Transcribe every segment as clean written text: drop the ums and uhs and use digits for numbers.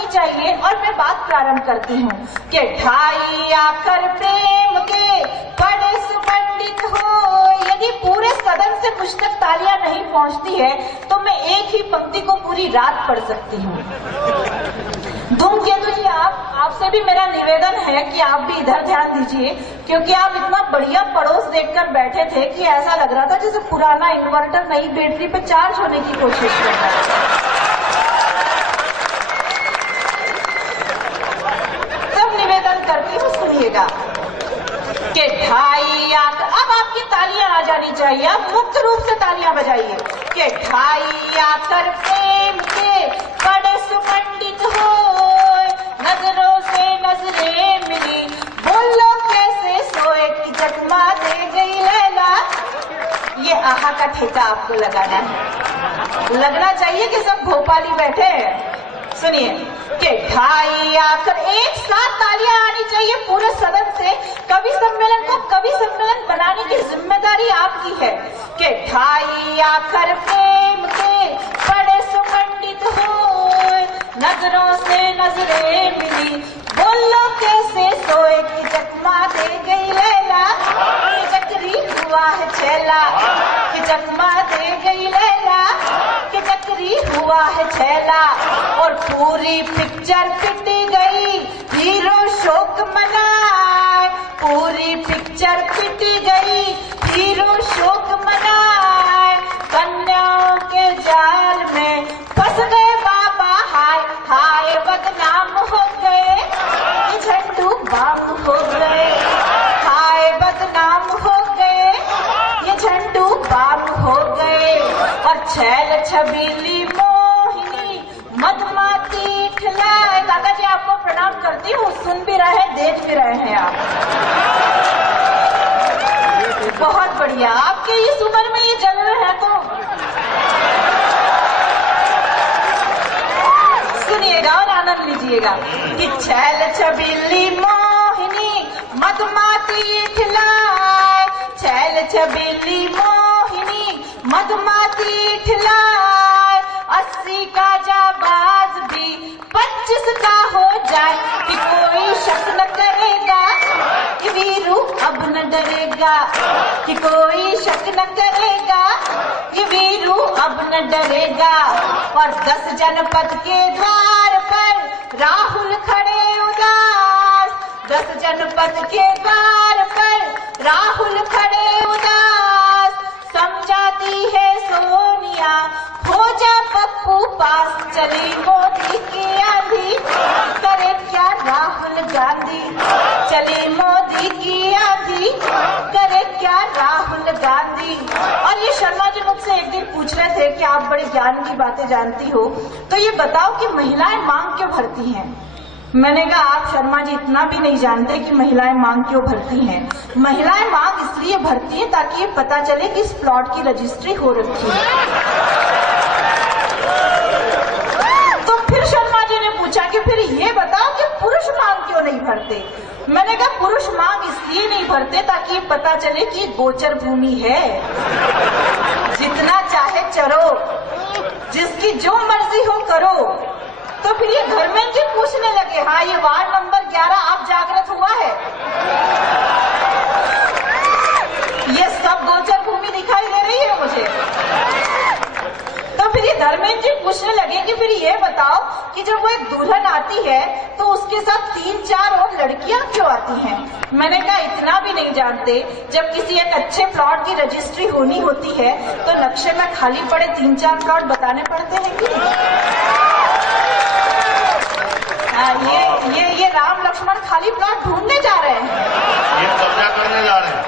होनी चाहिए। और मैं बात प्रारंभ करती हूँ कि ढाई आकर प्रेम के बड़े सुपंडित हो। यदि पूरे सदन से मुझ तक तालियां नहीं पहुंचती है तो मैं एक ही पंक्ति को पूरी रात पढ़ सकती हूँ। धूमकेतु जी, आपसे भी मेरा निवेदन है कि आप भी इधर ध्यान दीजिए, क्योंकि आप इतना बढ़िया पड़ोस देखकर बैठे थे कि ऐसा लग रहा था जैसे पुराना इन्वर्टर नई बैटरी पे चार्ज होने की कोशिश कर रहा है। सब निवेदन करती हूँ, सुनिएगा कि ढाई आकर, अब आपकी तालियां आ जानी चाहिए, आप मुक्त रूप से तालियां बजाइए कि ढाई आकर प्रेम के बड़े सुपंडित हो, नजरों से नजरें मिली, बोलो कैसे सोए कि जगमा दे गई लैला। ये आहा का ठेका आपको लगाना है, लगना चाहिए कि सब भोपाली बैठे हैं। सुनिए कि ढाई आकर, एक साथ तालियां आनी चाहिए पूरे सदन से। कवि सम्मेलन को कवि सम्मेलन बनाने की जिम्मेदारी आपकी है कि ढाई आकर प्रेम के बड़े सुपंडित हो, नजरों से नजरें मिली, बोलो कैसे सोए कि जगमा दे गई लैला, कि चक्री हुआ है छैला, कि जगमा दे गई लैला, कि चक्री हुआ है छैला। और पूरी पिक्चर पिटी गई, हीरो शोक मनाए, पूरी पिक्चर पिटी गई, हीरो शोक मनाए, कन्याओं के जाल में फंस गए बाबा, हाय हाय बदनाम हो गए, ये झंडू बाम हो गए, हाय बदनाम हो गए, ये झंडू बाम हो गए। और छैल छबीली मोहिनी मधुमाती खिलाए। दादाजी आपको प्रणाम करती हूँ, सुन भी रहे देख भी रहे हैं आप, बहुत बढ़िया। आपके इस उम्र में ये जलवे हैं तो सुनिएगा और आनंद लीजिएगा कि छैल छबीली मोहिनी मधुमाती खिलाए, छैल छबीली मोहिनी मधुमाती खिलाए, 80 का जाबाज भी 25 का हो जाए, कि कोई शक न करेगा कि वीरू अब न डरेगा, कि कोई शक न करेगा कि वीरू अब न डरेगा। और 10 जनपद के द्वार पर राहुल खड़े उदास, 10 जनपद के द्वार पर राहुल खड़े उदास, समझाती है सोनिया हो जा पप्पू पास, चली मोदी की आंधी करे क्या राहुल गांधी, चली मोदी की आंधी करे क्या राहुल गांधी। और ये शर्मा जी मुझसे एक दिन पूछ रहे थे कि आप बड़े ज्ञान की बातें जानती हो, तो ये बताओ कि महिलाएं मांग क्यों भरती हैं। मैंने कहा आप शर्मा जी इतना भी नहीं जानते कि महिलाएं मांग क्यों भरती हैं। महिलाएं मांग इसलिए भरती हैं ताकि ये पता चले कि इस प्लॉट की रजिस्ट्री हो रखी है। तो फिर शर्मा जी ने पूछा कि फिर ये बताओ कि पुरुष मांग क्यों नहीं भरते। मैंने कहा पुरुष मांग इसलिए नहीं भरते ताकि ये पता चले कि गोचर भूमि है, जितना चाहे चरो, जिसकी जो मर्जी हो करो। तो फिर ये धर्मेंद्र जी पूछने लगे, हाँ ये वार्ड नंबर 11 आप जागृत हुआ है, ये सब गोचर भूमि दिखाई दे रही है मुझे। तो फिर ये धर्मेंद्र जी पूछने लगे कि फिर ये बताओ कि जब वो एक दुल्हन आती है तो उसके साथ 3-4 और लड़कियां क्यों आती हैं। मैंने कहा इतना भी नहीं जानते, जब किसी एक अच्छे प्लॉट की रजिस्ट्री होनी होती है तो नक्शे में खाली पड़े 3-4 प्लॉट बताने पड़ते हैं कि ये राम लक्ष्मण खाली प्लॉट ढूंढने जा रहे हैं, ये कब्जा करने जा रहे हैं।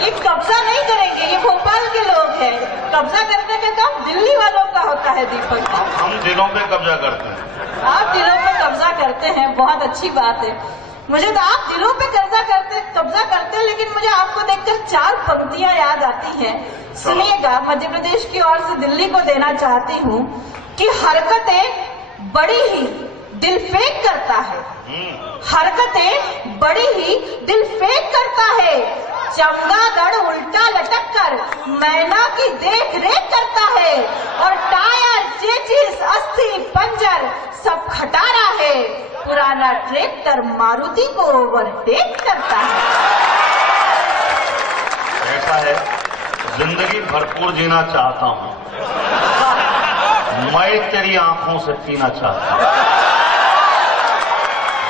ये कब्जा नहीं करेंगे, ये भोपाल के लोग हैं, कब्जा करने का काम दिल्ली वालों का होता है। दीपक हम दिलों पे कब्जा करते हैं, आप दिलों पे कब्जा करते हैं, बहुत अच्छी बात है। मुझे तो आप दिलों पे कब्जा करते हैं, लेकिन मुझे आपको देखकर 4 पंक्तियां याद आती हैं। सुनिएगा, मध्य प्रदेश की ओर से दिल्ली को देना चाहती हूँ कि हरकतें बड़ी ही दिल फेंक करता है, हरकतें बड़ी ही दिल फेंक करता है, चमगादड़ उल्टा लटक कर मैना की देख रेख करता है, और टायर चेचिस अस्थि पंजर सब खटक बड़ा ट्रैक्टर मारुति को ओवरटेक करता है। ऐसा है, जिंदगी भरपूर जीना चाहता हूँ, मैं तेरी आंखों से पीना चाहता हूँ।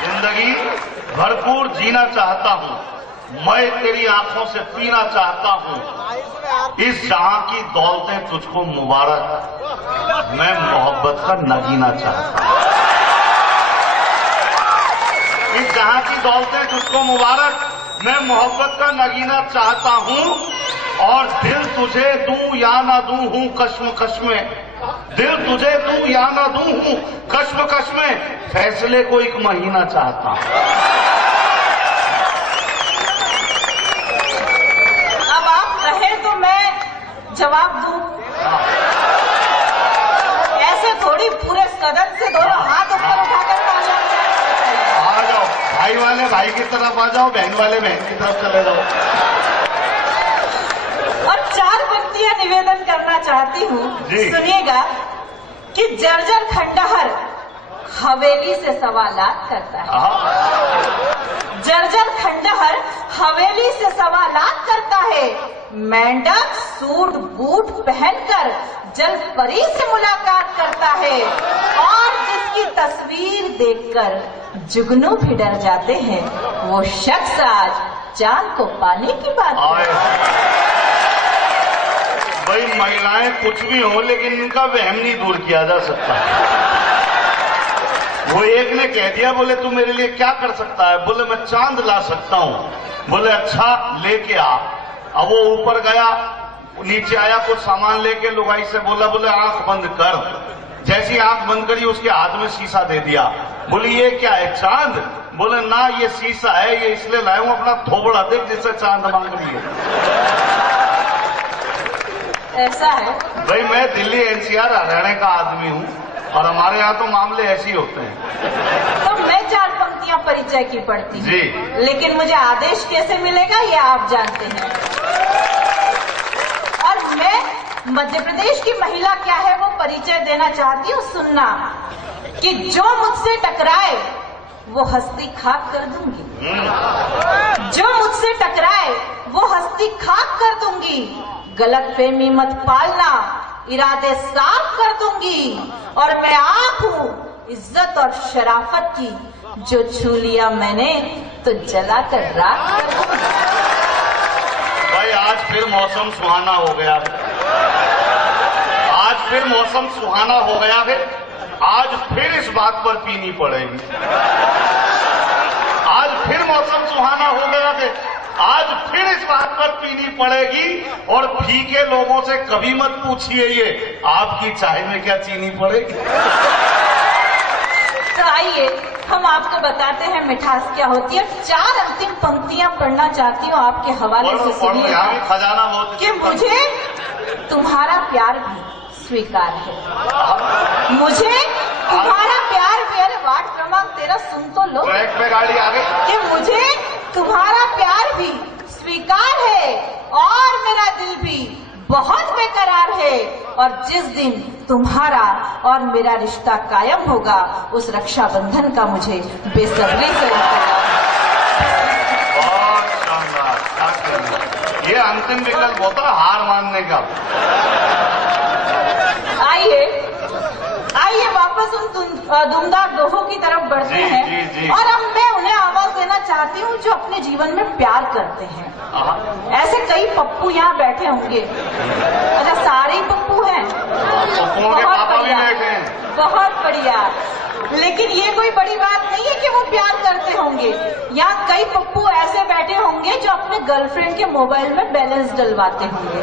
जिंदगी भरपूर जीना चाहता हूँ, मैं तेरी आंखों से पीना चाहता हूँ। इस जहां की दौलतें तुझको मुबारक, मैं मोहब्बत का नगीना चाहता हूँ। इस जहां की दौलतें तुझको मुबारक, मैं मोहब्बत का नगीना चाहता हूँ। और दिल तुझे दूं या ना दूं हूं कश्मकश में, दिल तुझे दूं या ना दूं हूं कश्मकश में, फैसले को एक महीना चाहता हूं। अब आप कहे तो मैं जवाब दूं। ऐसे थोड़ी पूरे सदन से दोनों हाथ ऊपर उठाकर आ जाओ, भाई वाले भाई की तरफ आ जाओ, बहन वाले बहन की तरफ चले जाओ। और 4 पंक्तियां निवेदन करना चाहती हूँ, सुनिएगा कि जर्जर खंडहर हवेली से सवालात करता है। जर्जर खंडहर हवेली से सवालात करता है। मेंढक सूट बूट पहनकर जल परी से मुलाकात करता है। और जिसकी तस्वीर देखकर जुगनू भी डर जाते हैं, वो शख्स आज चांद को पाने की बात करता है। भाई महिलाएं कुछ भी हो, लेकिन इनका वहम नहीं दूर किया जा सकता। वो एक ने कह दिया, बोले तू मेरे लिए क्या कर सकता है? बोले मैं चांद ला सकता हूँ। बोले अच्छा लेके आ। अब वो ऊपर गया, नीचे आया, कुछ सामान लेके लुगाई से बोला, बोले आंख बंद कर। जैसी आंख बंद करी, उसके हाथ में शीशा दे दिया। बोली ये क्या है? चांद। बोले ना, ये शीशा है, ये इसलिए लाया हूं, अपना थोबड़ा देख जिससे चांद मांग रही है। ऐसा है भाई, मैं दिल्ली एनसीआर हरियाणा का आदमी हूँ और हमारे यहाँ तो मामले ऐसे ही होते हैं। तो मैं 4 पंक्तियां परिचय की पढ़ती जी, लेकिन मुझे आदेश कैसे मिलेगा ये आप जानते हैं। और मैं मध्य प्रदेश की महिला क्या है वो परिचय देना चाहती हूँ। सुनना कि जो मुझसे टकराए वो हस्ती खाक कर दूंगी। जो मुझसे टकराए वो हस्ती खाक कर दूंगी। गलत फहमी मत पालना, इरादे साफ कर दूंगी। और मैं आंख हूँ इज्जत और शराफत की, जो छू लिया मैंने तो जलाकर राख कर दूंगी। भाई आज फिर मौसम सुहाना हो गया है। आज फिर मौसम सुहाना हो गया है। आज फिर इस बात पर पीनी पड़ेगी। आज फिर मौसम सुहाना हो गया है। आज फिर इस बात पर पीनी पड़ेगी। और फीके लोगों से कभी मत पूछिए ये आपकी चाय में क्या चीनी पड़ेगी। तो आइए हम आपको बताते हैं मिठास क्या होती है। 4 अंतिम पंक्तियां पढ़ना चाहती हूँ आपके हवाले से। सुनिए खजाना बहुत कि मुझे तुम्हारा प्यार भी स्वीकार है। मुझे तुम्हारा प्यार भी, अरे वार्ड क्रमांक 13 सुन तो लो। ट्रैक पे गाड़ी आ गई। कि मुझे तुम्हारा प्यार भी स्वीकार है और मेरा दिल भी बहुत बेकरार है। और जिस दिन तुम्हारा और मेरा रिश्ता कायम होगा, उस रक्षाबंधन का मुझे बेसब्री से इंतजार। बहुत शानदार। ये अंतिम विकल्प होता है हार मानने का। आइए वापस उन दुमदार दोहों की तरफ बढ़ते हैं। जी। और अब मैं उन्हें आवाज देना चाहती हूँ जो अपने जीवन में प्यार करते हैं। ऐसे कई पप्पू यहाँ बैठे होंगे। अच्छा, सारे ही पप्पू हैं? बहुत बढ़िया, बहुत बढ़िया। लेकिन ये कोई बड़ी बात नहीं है कि वो प्यार करते होंगे। यहाँ कई पप्पू ऐसे बैठे होंगे जो अपने गर्लफ्रेंड के मोबाइल में बैलेंस डलवाते होंगे।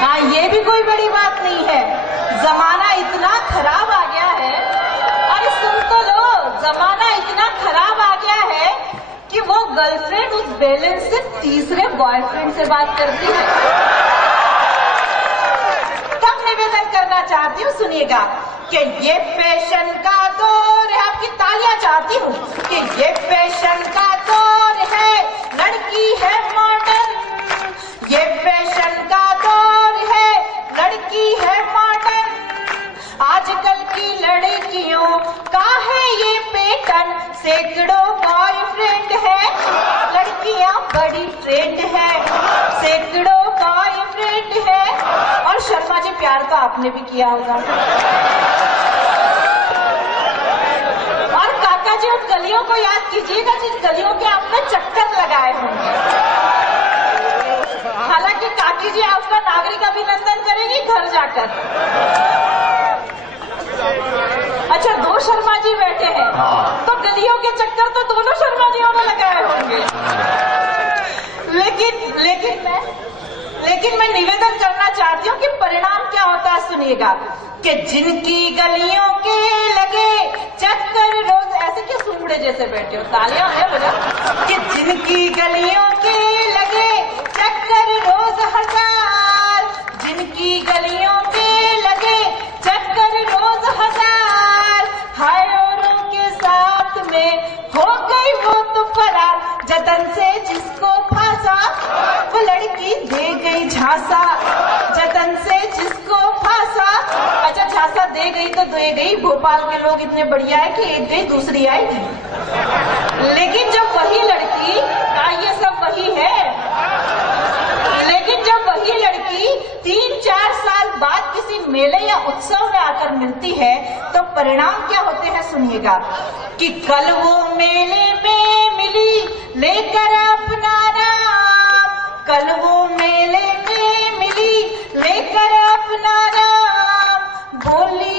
हाँ, ये भी कोई बड़ी बात नहीं है। जमाना इतना खराब आ गया है, और सुन तो लो, जमाना इतना खराब आ गया है कि वो गर्लफ्रेंड उस बैलेंस से तीसरे बॉयफ्रेंड से बात करती है। तब निवेदन करना चाहती हूँ, सुनिएगा कि ये फैशन का दौर है। आपकी तालियां चाहती हूँ कि ये फैशन का दौर है, लड़की है मॉडर्न। ये फैशन का दौर है, लड़की है मॉडर्न। आजकल की लड़कियों का है ये टन सैकड़ों बॉयफ्रेंड है, लड़कियां बड़ी ट्रेंड है, सैकड़ों बॉयफ्रेंड है। और शर्मा जी प्यार तो आपने भी किया होगा। और काका जी उन गलियों को याद कीजिएगा जिन गलियों के आपने चक्कर लगाए होंगे। हालांकि काकी जी आपका नागरिक अभिनंदन करेगी घर जाकर। अच्छा, दो शर्मा जी बैठे हैं, तो गलियों के चक्कर तो दोनों शर्मा जियों ने लगाए होंगे। लेकिन मैं निवेदन करना चाहती हूँ कि परिणाम क्या होता है सुनिएगा, कि जिनकी गलियों के लगे चक्कर रोज, ऐसे क्या सूंबड़े जैसे बैठे हो, तालियां है बजा, कि जिनकी गलियों के लगे चक्कर रोज हजार, जिनकी गलियों के लगे चक्कर रोज हजार, हाय औरों के साथ में हो गई वो तो फरार, जतन से जिसको फांसा वो लड़की दे गई झांसा, जतन से जिसको फांसा। अच्छा, झांसा दे गई तो दे गई, भोपाल के लोग इतने बढ़िया है कि एक गई दूसरी आएगी। लेकिन जब वही लड़की, ये सब वही है, लेकिन जब वही लड़की 3-4 साल बाद किसी मेले या उत्सव में आकर मिलती है तो परिणाम क्या होते हैं सुनिएगा, कि कल वो मेले में मिली लेकर अपना नाम, कल वो मेले में मिली लेकर अपना नाम, बोली